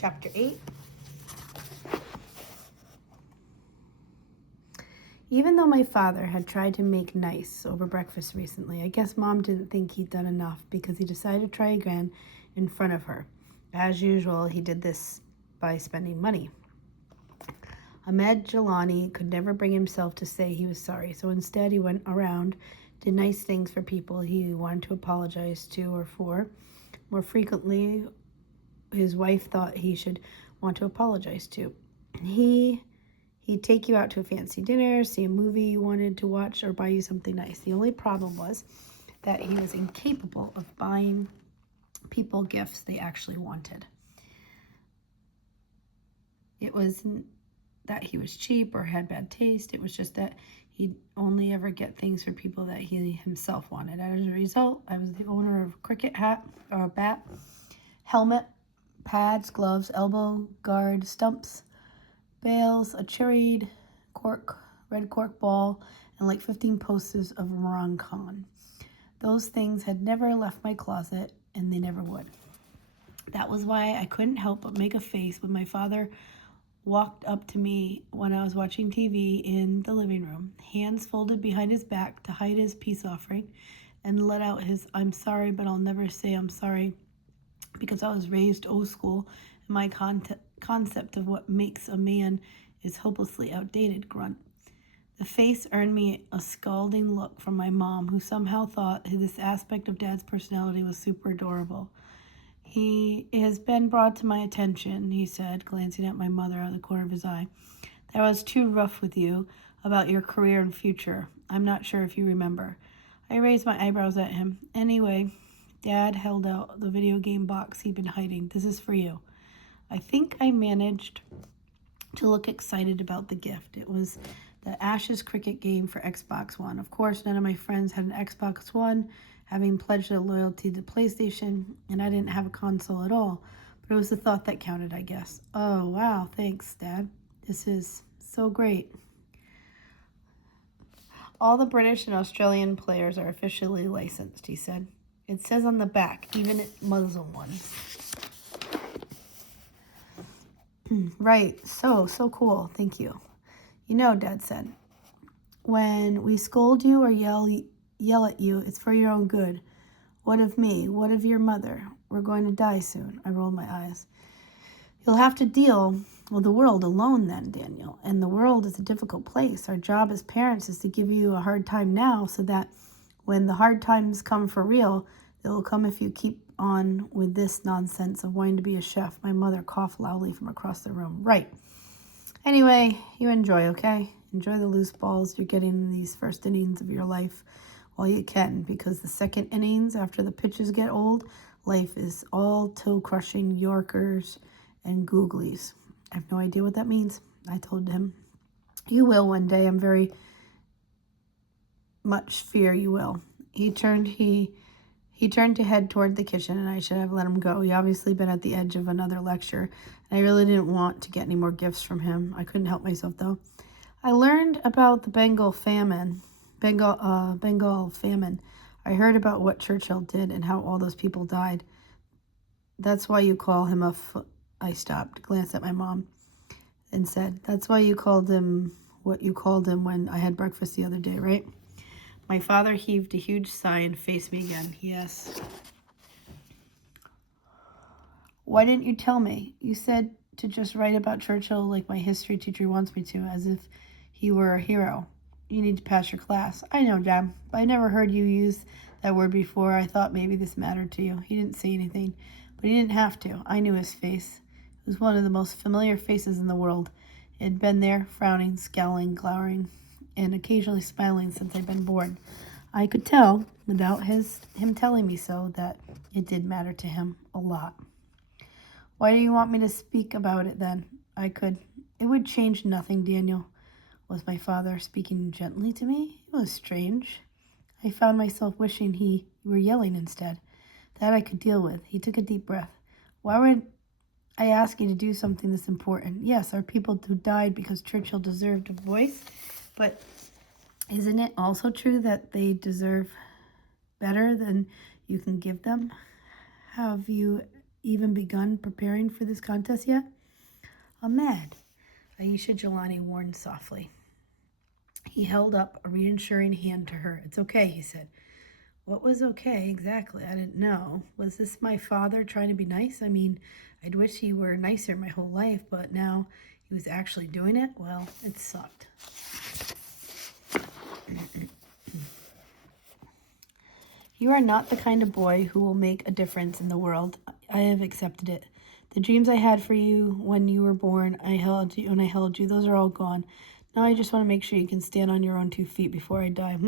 Chapter 8. Even though my father had tried to make nice over breakfast recently, I guess Mom didn't think he'd done enough because he decided to try again in front of her. As usual, he did this by spending money. Ahmed Jelani could never bring himself to say he was sorry, so instead he went around, did nice things for people he wanted to apologize to or for. More frequently, his wife thought he should want to apologize to. He'd take you out to a fancy dinner, see a movie you wanted to watch, or buy you something nice. The only problem was that he was incapable of buying people gifts they actually wanted. It wasn't that he was cheap or had bad taste. It was just that he'd only ever get things for people that he himself wanted. As a result, I was the owner of a cricket hat or a bat, helmet, pads, gloves, elbow guard, stumps, bales, a cherried red cork ball, and like 15 posters of Imran Khan. Those things had never left my closet, and they never would. That was why I couldn't help but make a face when my father walked up to me when I was watching TV in the living room, hands folded behind his back to hide his peace offering, and let out his "I'm sorry, but I'll never say I'm sorry because I was raised old school and my concept of what makes a man is hopelessly outdated" grunt. The face earned me a scalding look from my mom, who somehow thought this aspect of Dad's personality was super adorable. "It has been brought to my attention," he said, glancing at my mother out of the corner of his eye, "that I was too rough with you about your career and future. I'm not sure if you remember." I raised my eyebrows at him. Anyway, Dad held out the video game box he'd been hiding. "This is for you." I think I managed to look excited about the gift. It was the Ashes cricket game for Xbox One. Of course, none of my friends had an Xbox One, having pledged their loyalty to PlayStation, and I didn't have a console at all. But it was the thought that counted, I guess. "Oh, wow, thanks, Dad. This is so great." "All the British and Australian players are officially licensed," he said. "It says on the back, even Muslim ones." "Right, so cool, thank you." "You know," Dad said, "when we scold you or yell at you, it's for your own good. What of me? What of your mother? We're going to die soon." I rolled my eyes. "You'll have to deal with the world alone then, Daniel. And the world is a difficult place. Our job as parents is to give you a hard time now so that when the hard times come for real, they will come if you keep on with this nonsense of wanting to be a chef." My mother coughed loudly from across the room. "Right. Anyway, you enjoy, okay? Enjoy the loose balls you're getting in these first innings of your life while you can, because the second innings, after the pitches get old, life is all toe-crushing Yorkers and googlies." "I have no idea what that means," I told him. "You will one day. I'm very much fear you will." He turned to head toward the kitchen, and I should have let him go. He obviously been at the edge of another lecture, and I really didn't want to get any more gifts from him. I couldn't help myself, though. I learned about the Bengal famine. I heard about what Churchill did and how all those people died. "That's why you call him a I stopped, glanced at my mom, and said, "That's why you called him what you called him when I had breakfast the other day, right?" My father heaved a huge sigh and faced me again. "Yes." "Why didn't you tell me? You said to just write about Churchill like my history teacher wants me to, as if he were a hero. You need to pass your class." "I know, Dad, but I never heard you use that word before. I thought maybe this mattered to you." He didn't say anything, but he didn't have to. I knew his face. It was one of the most familiar faces in the world. It had been there, frowning, scowling, glowering, and occasionally smiling since I'd been born. I could tell, without him telling me so, that it did matter to him a lot. "Why do you want me to speak about it then?" "It would change nothing, Daniel." Was my father speaking gently to me? It was strange. I found myself wishing he were yelling instead. That I could deal with. He took a deep breath. "Why would I ask you to do something this important? Yes, our people who died because Churchill deserved a voice, but isn't it also true that they deserve better than you can give them? Have you even begun preparing for this contest yet? Ahmed, Aisha Jelani warned softly. He held up a reassuring hand to her. It's okay, he said. What was okay exactly? I didn't know. Was this my father trying to be nice? I mean, I'd wish he were nicer my whole life, but now he was actually doing it? Well, it sucked. You are not the kind of boy who will make a difference in the world. I have accepted it. The dreams I had for you when you were born, I held you, those are all gone. Now I just want to make sure you can stand on your own 2 feet before I die.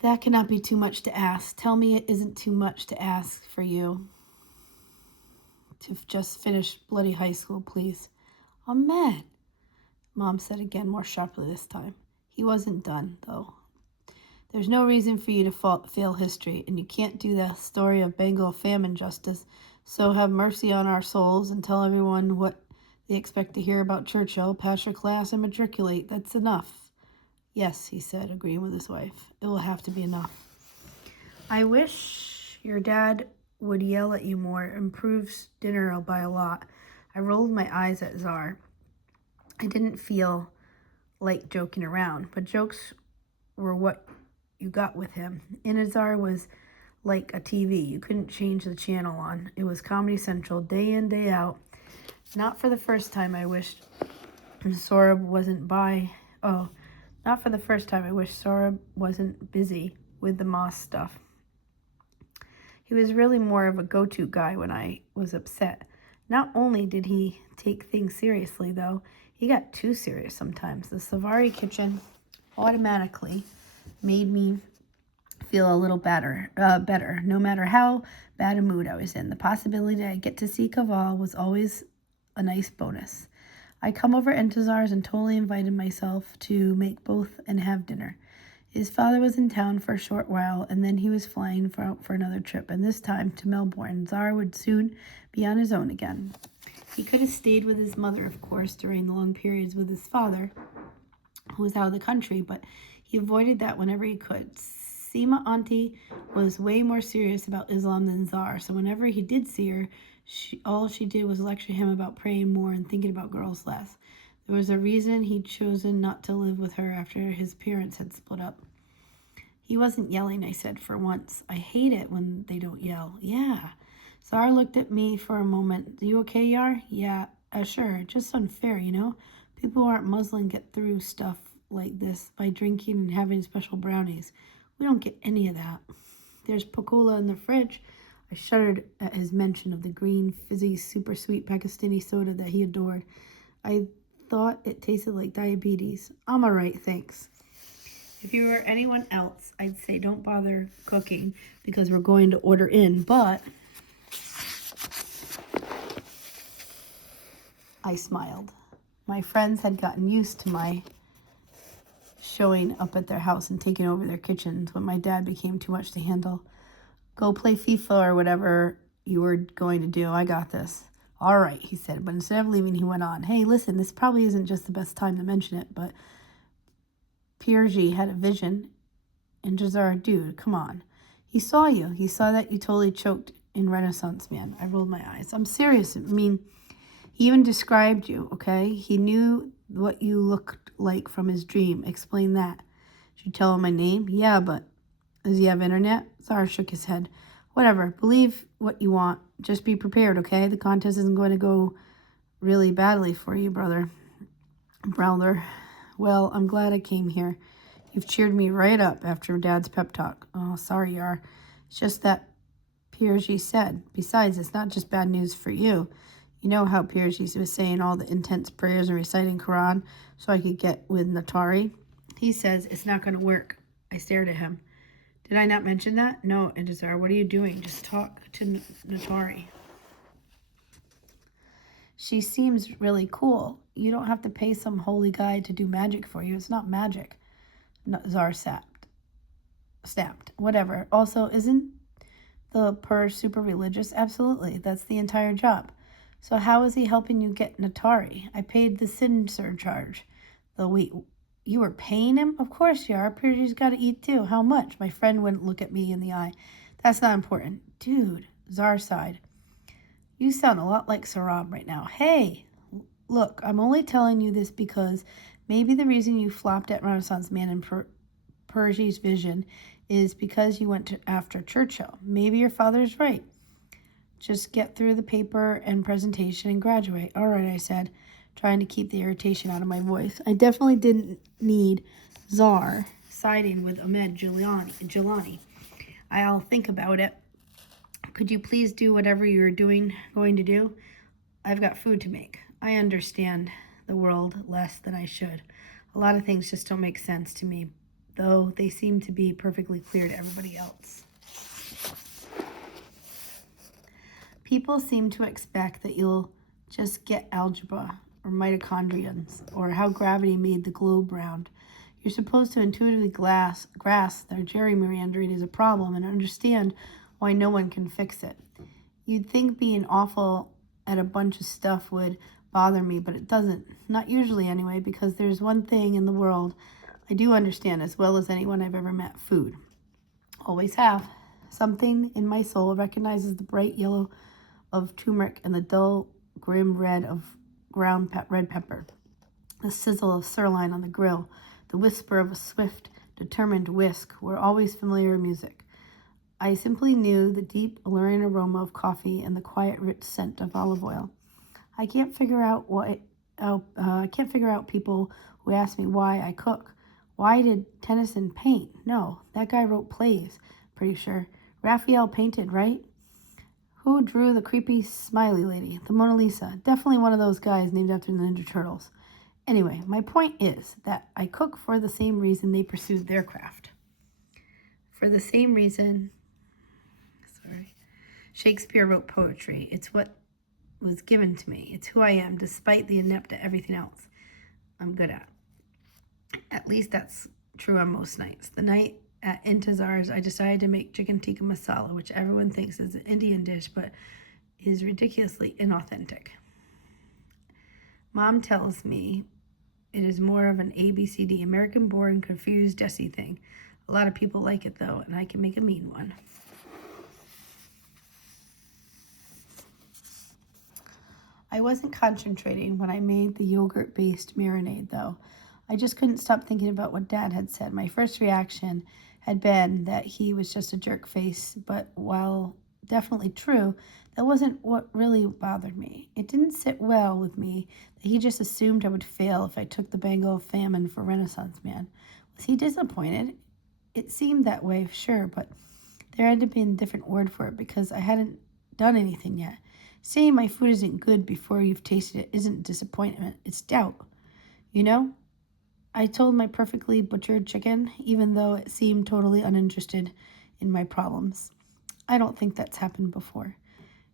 That cannot be too much to ask. Tell me it isn't too much to ask for you to just finish bloody high school, please. Ahmed, Mom said again, more sharply this time. He wasn't done, though. There's no reason for you to fail history, and you can't do the story of Bengal famine justice. So have mercy on our souls and tell everyone what they expect to hear about Churchill. Pass your class and matriculate. That's enough. Yes, he said, agreeing with his wife. It will have to be enough. I wish your dad would yell at you more. Improves dinner by a lot. I rolled my eyes at Czar. I didn't feel like joking around, but jokes were what you got with him. Inazar was like a TV. You couldn't change the channel on. It was Comedy Central, day in, day out. Not for the first time I wished Sorab wasn't not for the first time I wish Sorab wasn't busy with the Moss stuff. He was really more of a go-to guy when I was upset. Not only did he take things seriously, though, he got too serious sometimes. The Savari kitchen automatically made me feel a little better, no matter how bad a mood I was in. The possibility I'd get to see Kaval was always a nice bonus. I come over Entazar's and totally invited myself to make both and have dinner. His father was in town for a short while, and then he was flying for another trip, and this time to Melbourne. Czar would soon be on his own again. He could have stayed with his mother, of course, during the long periods with his father, who was out of the country, but he avoided that whenever he could. Seema Auntie was way more serious about Islam than Czar, so whenever he did see her, all she did was lecture him about praying more and thinking about girls less. There was a reason he'd chosen not to live with her after his parents had split up. He wasn't yelling, I said, for once. I hate it when they don't yell. Yeah. Czar looked at me for a moment. You okay, Yar? Yeah, sure. Just unfair, you know? People who aren't Muslim get through stuff like this by drinking and having special brownies. We don't get any of that. There's Pakula in the fridge. I shuddered at his mention of the green, fizzy, super sweet Pakistani soda that he adored. I thought it tasted like diabetes. I'm all right, thanks. If you were anyone else, I'd say don't bother cooking because we're going to order in, but I smiled. My friends had gotten used to my showing up at their house and taking over their kitchens when my dad became too much to handle. Go play FIFA or whatever you were going to do. I got this. All right, he said, but instead of leaving, he went on. Hey, listen, this probably isn't just the best time to mention it, but Piergi had a vision, and Jazar, dude, come on. He saw you. He saw that you totally choked in Renaissance Man. I rolled my eyes. I'm serious. I mean, he even described you, okay? He knew what you looked like from his dream. Explain that. Did you tell him my name? Yeah, but does he have internet? Zara shook his head. Whatever. Believe what you want. Just be prepared, okay? The contest isn't going to go really badly for you, brother. Well, I'm glad I came here. You've cheered me right up after Dad's pep talk. Oh, sorry, Yar. It's just that Piergi said. Besides, it's not just bad news for you. You know how Piergi was saying all the intense prayers and reciting Quran so I could get with Natari? He says it's not going to work. I stared at him. Did I not mention that? No, Intizar, what are you doing? Just talk to Natari. She seems really cool. You don't have to pay some holy guy to do magic for you. It's not magic. Czar snapped. Whatever. Also, isn't the Pur super religious? Absolutely. That's the entire job. So how is he helping you get Natari? I paid the sin surcharge. You were paying him? Of course you are. Purdy's got to eat too. How much? My friend wouldn't look at me in the eye. That's not important. Dude, Czar sighed. You sound a lot like Saram right now. Hey, look, I'm only telling you this because maybe the reason you flopped at Renaissance Man and Percy's vision is because you went after Churchill. Maybe your father's right. Just get through the paper and presentation and graduate. All right, I said, trying to keep the irritation out of my voice. I definitely didn't need Czar siding with Ahmed Gilani. I'll think about it. Could you please do whatever you're going to do? I've got food to make. I understand the world less than I should. A lot of things just don't make sense to me, though they seem to be perfectly clear to everybody else. People seem to expect that you'll just get algebra or mitochondrions or how gravity made the globe round. You're supposed to intuitively grasp that gerrymandering is a problem and understand why no one can fix it. You'd think being awful at a bunch of stuff would bother me, but it doesn't. Not usually anyway, because there's one thing in the world I do understand as well as anyone I've ever met: food. Always have. Something in my soul recognizes the bright yellow of turmeric and the dull, grim red of ground red pepper, the sizzle of sirloin on the grill, the whisper of a swift, determined whisk were always familiar music. I simply knew the deep, alluring aroma of coffee and the quiet, rich scent of olive oil. I can't figure out people who ask me why I cook. Why did Tennyson paint? No, that guy wrote plays, pretty sure. Raphael painted, right? Who drew the creepy smiley lady? The Mona Lisa. Definitely one of those guys named after the Ninja Turtles. Anyway, my point is that I cook for the same reason they pursued their craft. For the same reason, Shakespeare wrote poetry. It's what was given to me. It's who I am, despite the inept at everything else I'm good at. At least that's true on most nights. The night at Intezar's, I decided to make chicken tikka masala, which everyone thinks is an Indian dish, but is ridiculously inauthentic. Mom tells me it is more of an ABCD, American-born, confused, Desi thing. A lot of people like it, though, and I can make a mean one. I wasn't concentrating when I made the yogurt-based marinade, though. I just couldn't stop thinking about what Dad had said. My first reaction had been that he was just a jerk face, but while definitely true, that wasn't what really bothered me. It didn't sit well with me that he just assumed I would fail if I took the Bengal famine for Renaissance Man. Was he disappointed? It seemed that way, sure, but there had to be a different word for it because I hadn't done anything yet. Saying my food isn't good before you've tasted it isn't disappointment, it's doubt. You know? I told my perfectly butchered chicken, even though it seemed totally uninterested in my problems. I don't think that's happened before.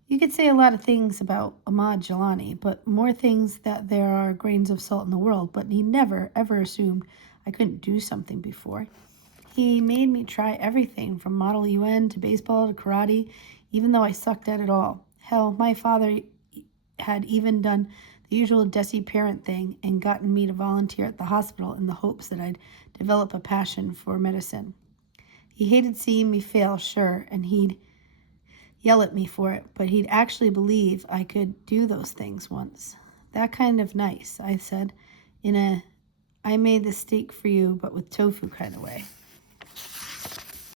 You could say a lot of things about Ahmad Jalani, but more things that there are grains of salt in the world, but he never, ever assumed I couldn't do something before. He made me try everything from Model UN to baseball to karate, even though I sucked at it all. Hell, my father had even done the usual Desi parent thing and gotten me to volunteer at the hospital in the hopes that I'd develop a passion for medicine. He hated seeing me fail, sure, and he'd yell at me for it, but he'd actually believe I could do those things once. That kind of nice, I said, in a I made the steak for you but with tofu kind of way.